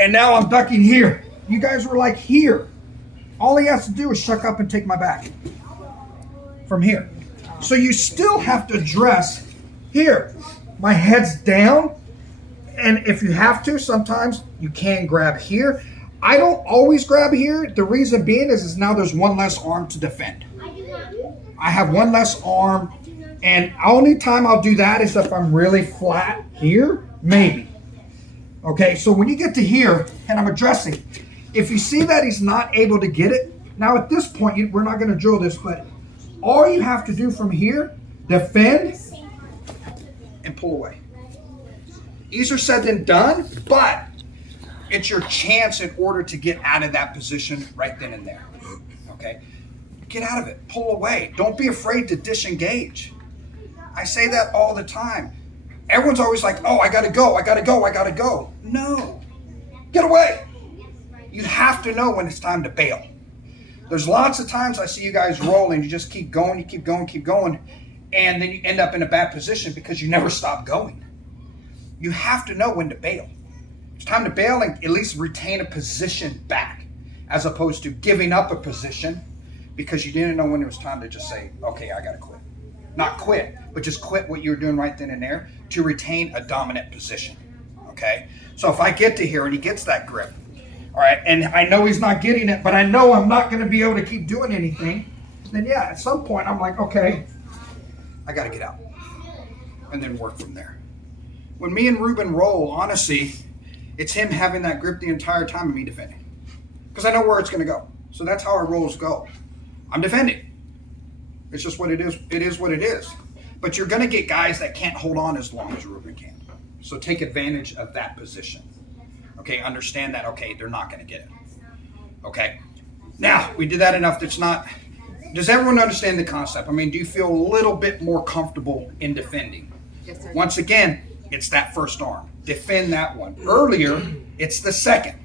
And now I'm ducking here. You guys were like here. All he has to do is shuck up and take my back from here. So you still have to dress here. My head's down. And if you have to, sometimes you can grab here. I don't always grab here. The reason being is now there's one less arm to defend. I have one less arm. And only time I'll do that is if I'm really flat here, maybe. Okay, so when you get to here, and I'm addressing, if you see that he's not able to get it, now at this point, we're not going to drill this, but all you have to do from here, defend and pull away. Easier said than done, but it's your chance in order to get out of that position right then and there. Okay, get out of it, pull away. Don't be afraid to disengage. I say that all the time. Everyone's always like, oh, I gotta go, I gotta go, I gotta go. No, get away. You have to know when it's time to bail. There's lots of times I see you guys roll and you just keep going, you keep going, keep going, and then you end up in a bad position because you never stop going. You have to know when to bail. It's time to bail and at least retain a position back, as opposed to giving up a position because you didn't know when it was time to just say, okay, I gotta quit. Not quit, but just quit what you're doing right then and there to retain a dominant position, okay? So if I get to here and he gets that grip, all right, and I know he's not getting it, but I know I'm not going to be able to keep doing anything, then yeah, at some point I'm like, okay, I got to get out and then work from there. When me and Ruben roll, honestly, it's him having that grip the entire time and me defending because I know where it's going to go. So that's how our rolls go. I'm defending. It's just what it is. It is what it is. But you're going to get guys that can't hold on as long as Ruben can. So take advantage of that position. Okay, understand that, okay, they're not going to get it. Okay? Now, we did that enough. That's not... Does everyone understand the concept? I mean, do you feel a little bit more comfortable in defending? Yes, sir. Once again, it's that first arm. Defend that one. Earlier, it's the second.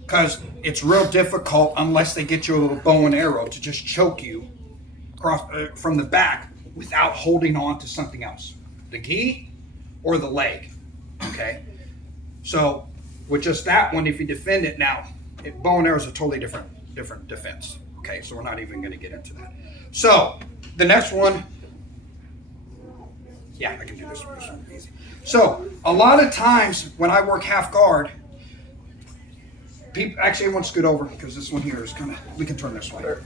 Because it's real difficult unless they get you a bow and arrow to just choke you from the back without holding on to something else, the gi or the leg. Okay, so with just that one, if you defend it now, bow and arrow is a totally different defense. Okay, so we're not even going to get into that. So the next one, yeah, I can do this one easy. So a lot of times when I work half guard, people actually, everyone scoot over because this one here is kind of, we can turn this way.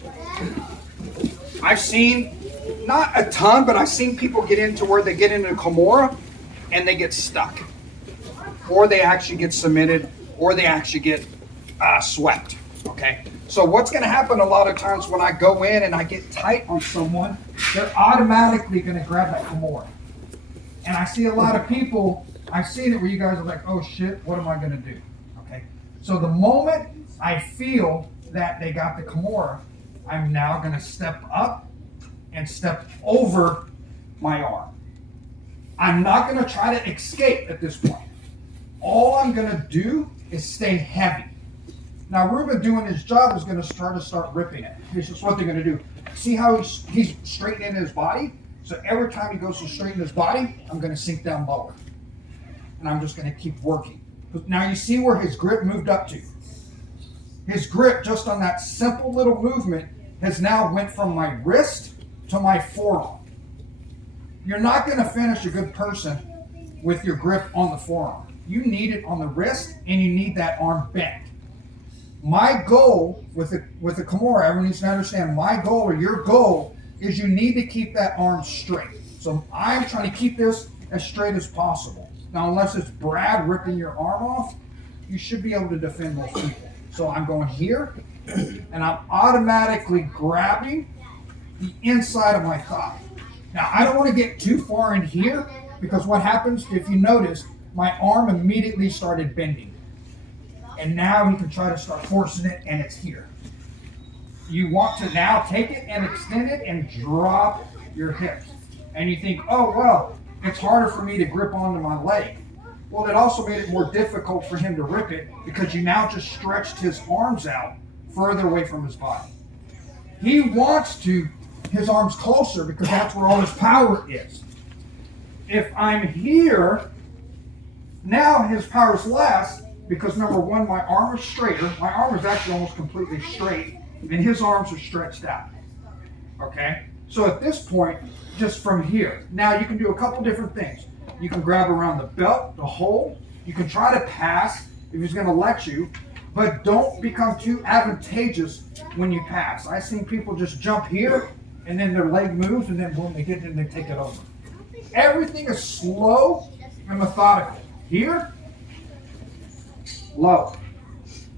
I've seen, not a ton, but I've seen people get into where they get into Kimura and they get stuck. Or they actually get submitted, or they actually get swept, okay? So what's gonna happen a lot of times when I go in and I get tight on someone, they're automatically gonna grab that Kimura. And I see a lot of people, I've seen it where you guys are like, oh shit, what am I gonna do, okay? So the moment I feel that they got the Kimura, I'm now going to step up and step over my arm. I'm not going to try to escape at this point. All I'm going to do is stay heavy. Now, Ruben doing his job is going to start ripping it. This is what they're going to do. See how he's straightening his body? So every time he goes to straighten his body, I'm going to sink down lower. And I'm just going to keep working. Now you see where his grip moved up to. His grip, just on that simple little movement, has now went from my wrist to my forearm. You're not going to finish a good person with your grip on the forearm. You need it on the wrist, and you need that arm bent. My goal with the Kimura, everyone needs to understand, my goal or your goal is you need to keep that arm straight. So I'm trying to keep this as straight as possible. Now, unless it's Brad ripping your arm off, you should be able to defend those people. So I'm going here, and I'm automatically grabbing the inside of my thigh. Now, I don't want to get too far in here, because what happens, if you notice, my arm immediately started bending. And now he can try to start forcing it, and it's here. You want to now take it and extend it and drop your hips. And you think, oh, well, it's harder for me to grip onto my leg. Well, it also made it more difficult for him to rip it because you now just stretched his arms out further away from his body. He wants his arms closer because that's where all his power is. If I'm here, now his power is less because number one, my arm is straighter. My arm is actually almost completely straight, and his arms are stretched out. Okay? So at this point, just from here. Now you can do a couple different things. You can grab around the belt, the hole. You can try to pass if he's going to let you, but don't become too advantageous when you pass. I've seen people just jump here, and then their leg moves, and then boom, they get it and they take it over. Everything is slow and methodical. Here, low.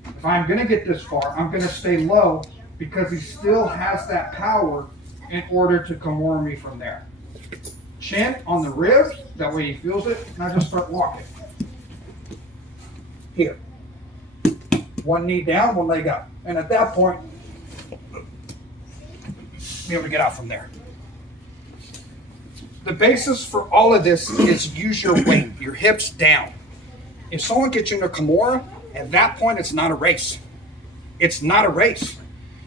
If I'm going to get this far, I'm going to stay low because he still has that power in order to Kimura me from there. Chin on the ribs, that way he feels it, and I just start walking. Here. One knee down, one leg up. And at that point, be able to get out from there. The basis for all of this is use your weight, your hips down. If someone gets you into Kimura, at that point, it's not a race. It's not a race.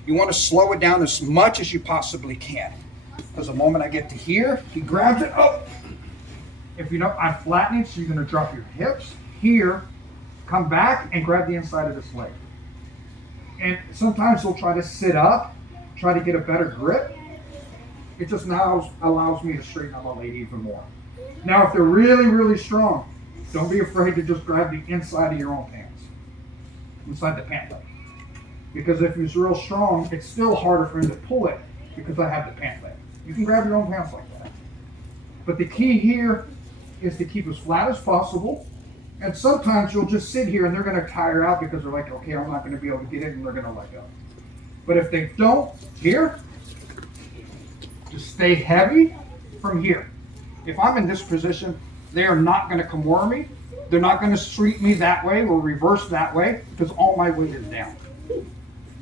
You want to slow it down as much as you possibly can. Because the moment I get to here, he grabs it. Oh! If you know, I'm flattening, so you're going to drop your hips here, come back, and grab the inside of this leg. And sometimes he'll try to sit up, try to get a better grip. It just now allows me to straighten out my leg even more. Now, if they're really, really strong, don't be afraid to just grab the inside of your own pants, inside the pant leg. Because if he's real strong, it's still harder for him to pull it because I have the pant leg. You can grab your own pants like that. But the key here is to keep as flat as possible. And sometimes you'll just sit here and they're going to tire out because they're like, okay, I'm not going to be able to get it, and they're going to let go. But if they don't, here, just stay heavy from here. If I'm in this position, they are not going to Kimura me. They're not going to sweep me that way or reverse that way because all my weight is down.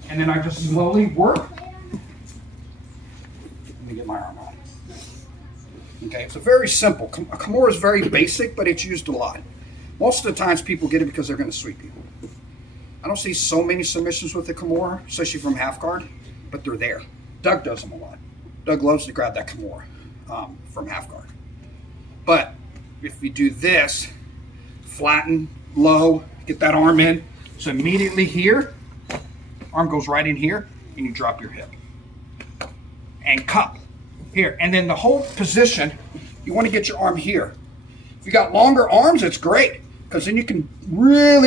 And then I just slowly work. Let me get my arm on. Okay, it's a very simple. Kimura is very basic, but it's used a lot. Most of the times people get it because they're going to sweep you. I don't see so many submissions with the Kimura, especially from half guard, but they're there. Doug does them a lot. Doug loves to grab that Kimura from half guard. But if we do this, flatten, low, get that arm in. So immediately here, arm goes right in here, and you drop your hip. And cup here. And then the whole position, you want to get your arm here. If you got longer arms, it's great, because then you can really